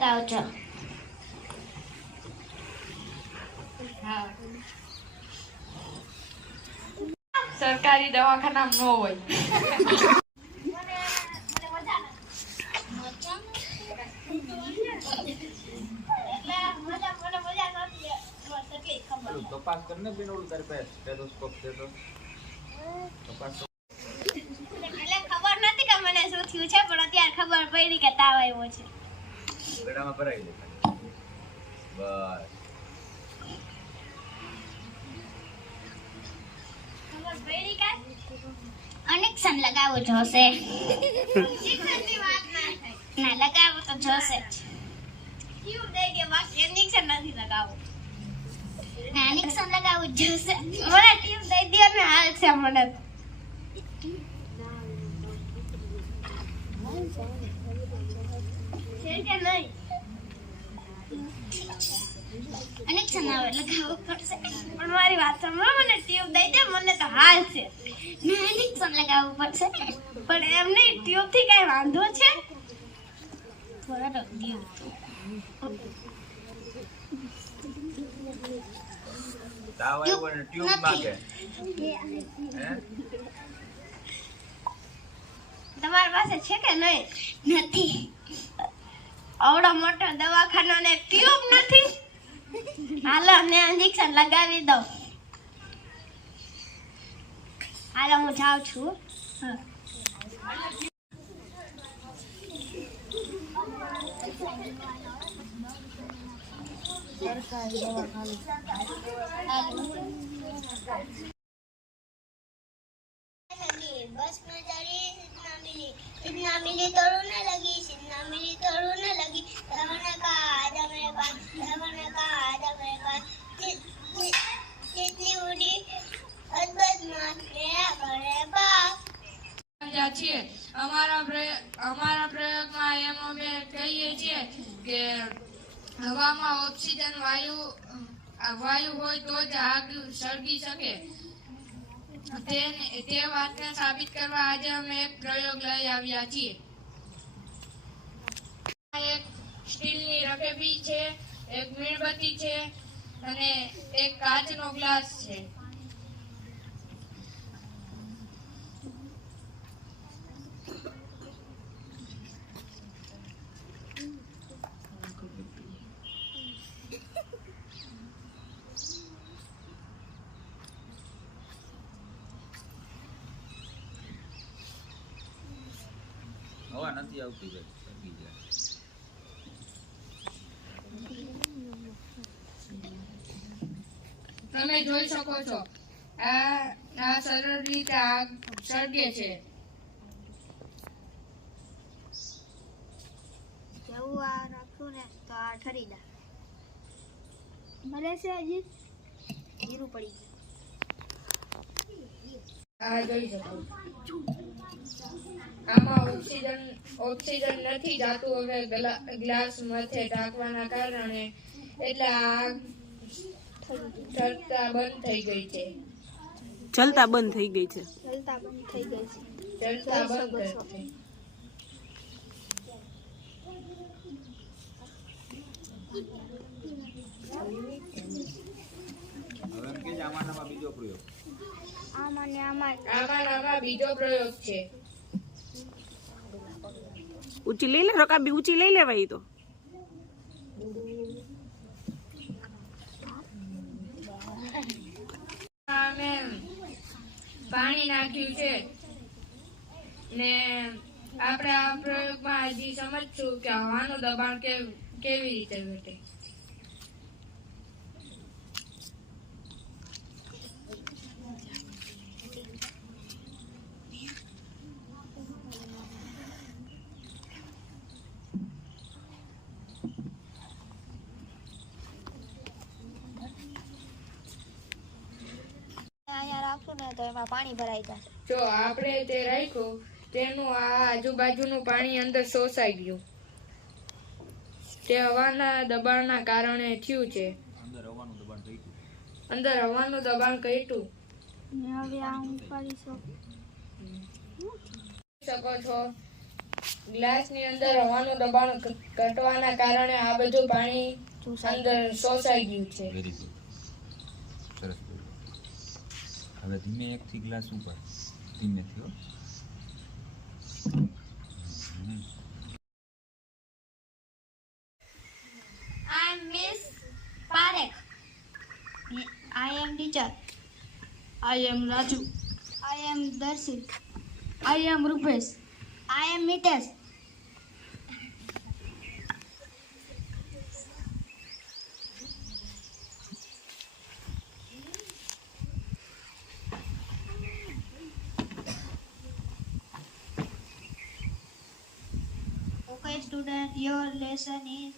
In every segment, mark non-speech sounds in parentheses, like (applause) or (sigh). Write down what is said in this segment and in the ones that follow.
લગાવો છો સરકારી દવાખાના ન હોય. તપાસ કરીને બેન ઓલું તારી પાસે સ્ટેથોસ્કોપ છે તો તપાસ ખબર નથી કે મને શું થયું છે પણ અત્યારે ખબર પડી કે તાવ આવ્યો છે. ગળામાં ભરાઈ દે બસ ખબર પડી કે કનેક્શન લગાવવું જોશે ના લગાવવું તો જોશે જ ના કનેક્શન લગાવવું જ જોશે મને ટ્યુબ દઈ દે ને હાલ છે મને છે કે નહીં કનેક્શન આવે લગાવવું પડશે. પણ મારી વાત સાંભળો મને ટ્યુબ દઈ દે મને તો હાલ છે. લગાવવું પડશે. પણ એમ નહીં ટ્યુબથી કઈ વાંધો છે? થોડા તો ટ્યુબ તાવ આવ્યો ને ટ્યુબ માંગે. તમારી પાસે છે કે નહીં? નથી. આવડા મોટા દવાખાનો ને ટ્યુબ નથી. હાલો, ને ઇન્જેક્શન લગાવી દઉં. હાલો, હું જાઉં છું. બસમાં જરી मिली सितना मिली तोड़ू न लगी सितना मिली तोड़ू न लगी रमन का आजा मेरे पास रमन का आजा मेरे पास तितली उड़ी अद्भुत मास मेरा घरे पास સમજ્યા છીએ અમારા પ્રયોગ અમારા પ્રયોગમાં એમ અમે કહીએ છીએ કે હવામાં ઓક્સિજન વાયુ અ, વાયુ હોય તો જ આગ સળગી શકે તેને તે વાતને સાબિત કરવા આજે અમે એક પ્રયોગ લઈ આવ્યા છીએ. એક સ્ટીલની રકેબી છે, એક મીણબત્તી છે અને એક કાચનો ગ્લાસ છે હવા નથી આવતી ભાઈ સળગી જાય તમે જોઈ શકો છો. આ આ સરળ રીતે છે. જેવું આ રાખું ને તો આ ઠરી જાય મળે છે હજી. જીરું પડી આ જોઈ શકો. આમાં ઓક્સિજન ઓક્સિજન નથી જાતું. હવે ગ્લાસ માથે ઢાંકવાના કારણે એટલે આગ ચડતા બંધ થઈ ગઈ છે. ચલતા બંધ થઈ ગઈ છે. ચલતા બંધ થઈ ગઈ છે. બંધ થઈ બીજો પ્રયોગ આમાં બીજો પ્રયોગ છે. ઊંચી લઈ લે રકાબી ઊંચી લઈ લેવાય તો. અમે પાણી નાખ્યું છે. ને આપણે આ પ્રયોગમાં હજી સમજશું કે હવાનું દબાણ કેવ- રીતે ઘટે અહીંયા રાખશું ને તો એમાં પાણી ભરાઈ જશે જો આપણે તે રાખ્યું તેનું આ આજુબાજુનું પાણી અંદર શોષાઈ ગયું. તે હવાના દબાણના કારણે થયું છે. અંદર હવાનું દબાણ થઈ અંદર હવાનું દબાણ ઘટ્યું હવે આ હું ઉપાડી શકો. છો ગ્લાસની અંદર હવાનું દબાણ ઘટવાના કારણે આ બધું પાણી અંદર શોષાઈ ગયું છે. હવે ધીમે એકથી ગ્લાસ ઉપર ધીમેથી હો I am I am teacher. I am Raju. I am Darshit. I am Rupesh. I am Mitesh. Student, your lesson is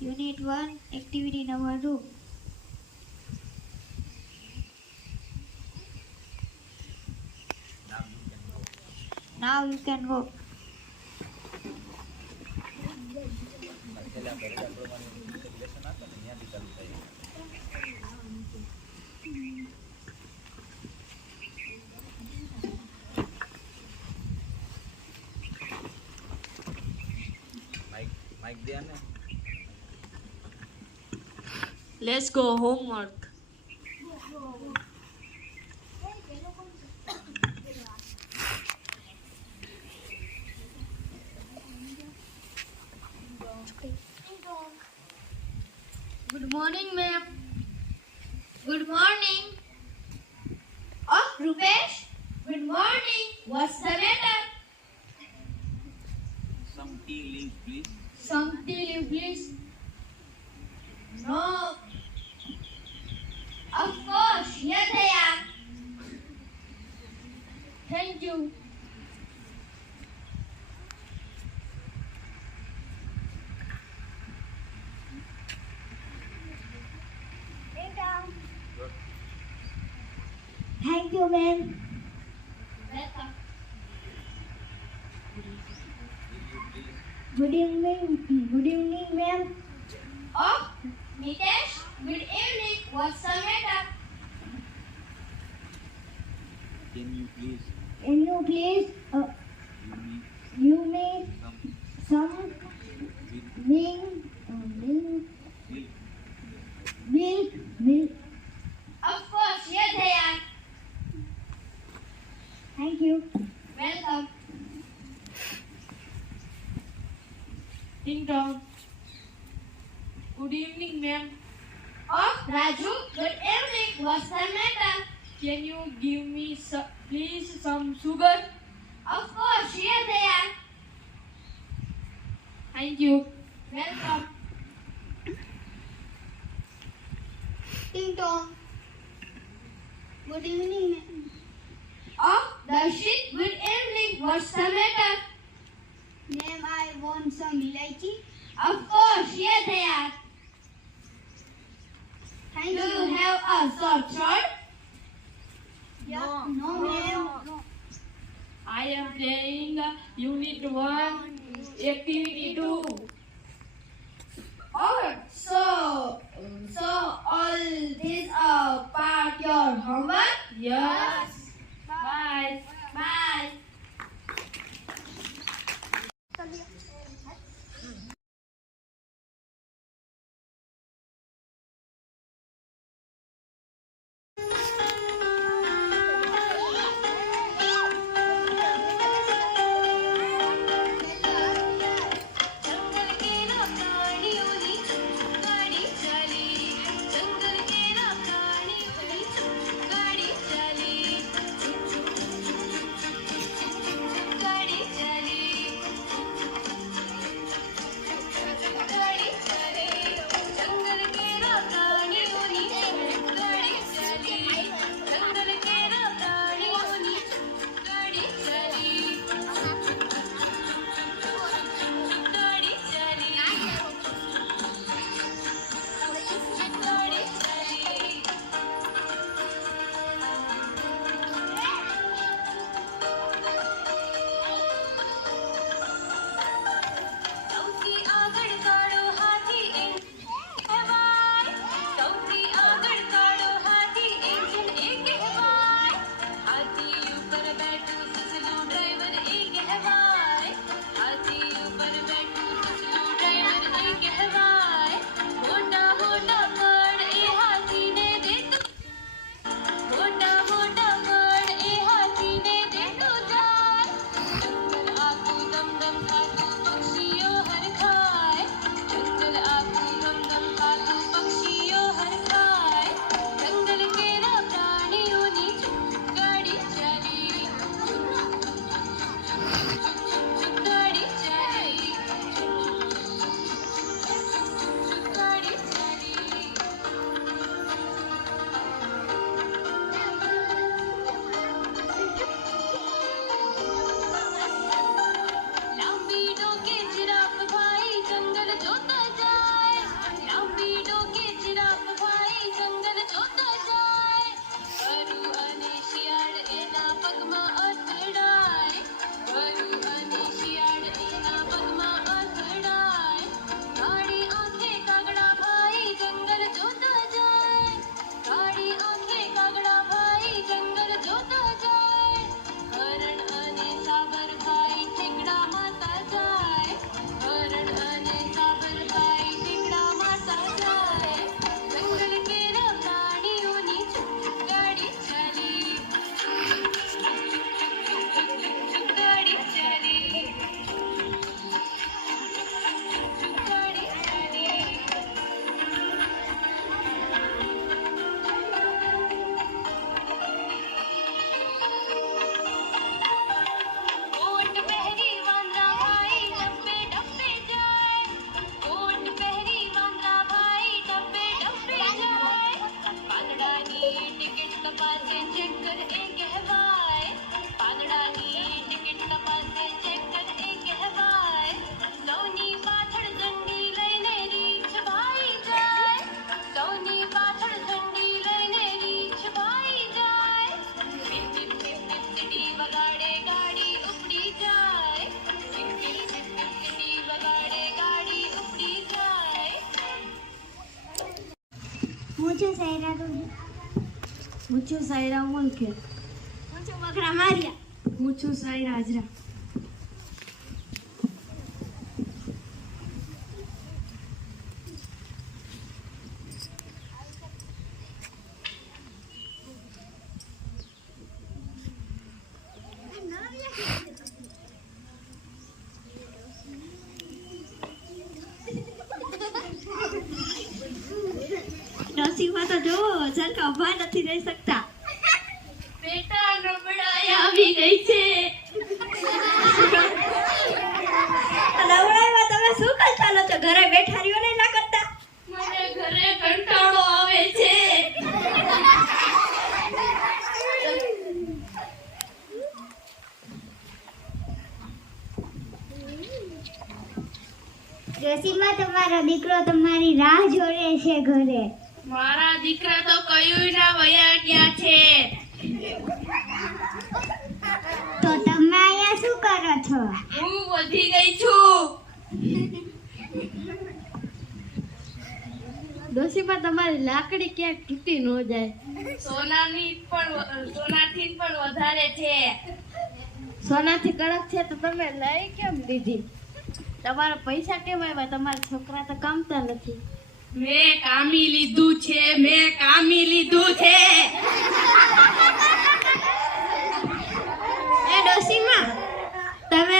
Unit 1, Activity number 2. Now you can go. Let's go homework. Something leave, please. Please. No. Of course, here they are. Thank you. Thank you, ma'am. What's the matter? Can you please? Can you please? Uh, you may some wing wing milk milk. Of course, here they are. Thank you. Welcome. Ding dong. Good evening, ma'am. Raju, good evening. What's the matter? Can you give me, some, please, some sugar? Of course, here they are. Thank you. Welcome. Ding dong. Good evening. Oh, Darshit, good evening. What's the matter? Name I want some ilachi. Of course, here they are. Thank you have? Yeah. No. No. no. no. I am playing the unit 1, activity 2. Mucho Saira Molke. mucho બકરા માર્યા Mucho Saira Ajra. રસીમાં તો જો સરખા ઊભા નથી રહી શકતા બેટા નબળાઈ આવી ગઈ છે નવરાઈમાં તમે શું કરતા લો છો ઘરે બેઠા રહ્યો ને ના કરતા મને ઘરે કંટાળો આવે છે રસીમાં તમારો દીકરો તમારી રાહ જોડે છે ઘરે. મારા દીકરા તો કયું ના વયા ગયા છે. તો તમે અહીંયા શું કરો છો? હું વધી ગઈ છું. દોશીમાં તમારી લાકડી ક્યાંક તૂટી ન જાય. સોનાની પણ સોનાથી પણ વધારે છે. સોનાથી કડક છે તો તમે લઈ કેમ લીધી તમારા પૈસા કેમ આવ્યા તમારા છોકરા તો કામતા નથી. મેં કામી લીધું છે મેં કામી લીધું છે. એ ડોસીમાં તમે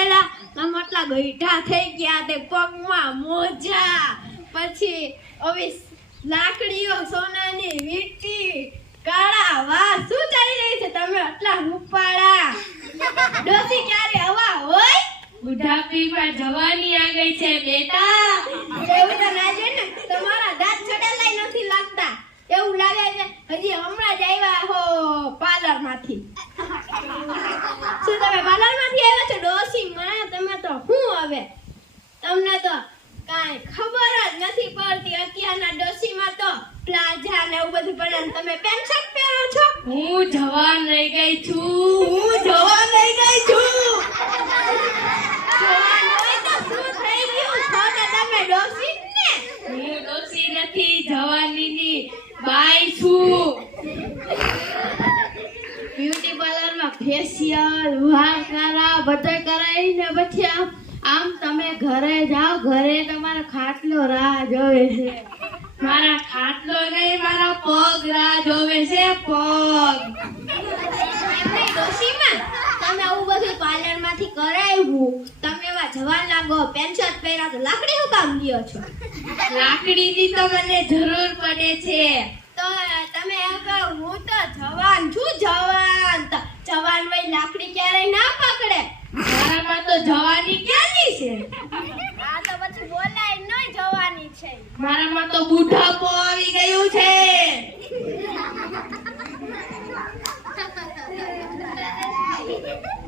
આટલા ગઈઠા થઈ ગયા તે પગમાં મોજા. પછી ઓવી લાકડીઓ સોનાની વીટી કાળા વાહ શું ચાલી રહી છે તમે આટલા રૂપાળા? ડોસી ક્યારે હવા હોય? બુઢાપીમાં જવાની આ ગઈ છે બેટા. એવું તો ના છે ને તમારા દાંત છોટેલાય નથી લાગતા એવું લાગે છે હજી હમણાં જ આવ્યા હો પાર્લરમાંથી શું તમે પાર્લરમાંથી આવ્યા છો? ડોસી માં તમે તો શું હવે? તમને તો કાંઈ ખબર જ નથી પડતી. અત્યારના ડોસીમાં તો પ્લાઝા ને એવું બધું પડે તમે પેન્ટ શર્ટ પહેરો છો? હું જવાન રહી ગઈ છું. હું જવાન રહી ગઈ છું. જવાન હોય તો શું થઈ ગયું? છો તમે ડોસી ને? હું ડોસી નથી જવાનીની બાઈ છું. બ્યુટી પાર્લરમાં ફેશિયલ વાળ કરા બધું કરાવીને પછી આમ આમ તમે ઘરે જાઓ, ઘરે તમારો ખાટલો રાહ જોવે છે. મારા ખાટલો નહીં, મારા પગ રાહ જોવે છે, પગ. તમે આવું બધું પાર્લરમાંથી કરાવ્યું? જવાન લાગો પેન્ટ શર્ટ પહેર્યા તો લાકડી હું કામ ગયો છો. લાકડીની તો મને જરૂર પડે છે. તો તમે અગાઉ હું તો જવાન છું જવાન. જવાન ભાઈ લાકડી ક્યારેય ના પકડે. મારામાં તો જવાની ક્યાંની છે? આ તો પછી બોલાય નહીં જવાની છે. મારામાં તો બુઢાપો આવી ગયું છે. (laughs)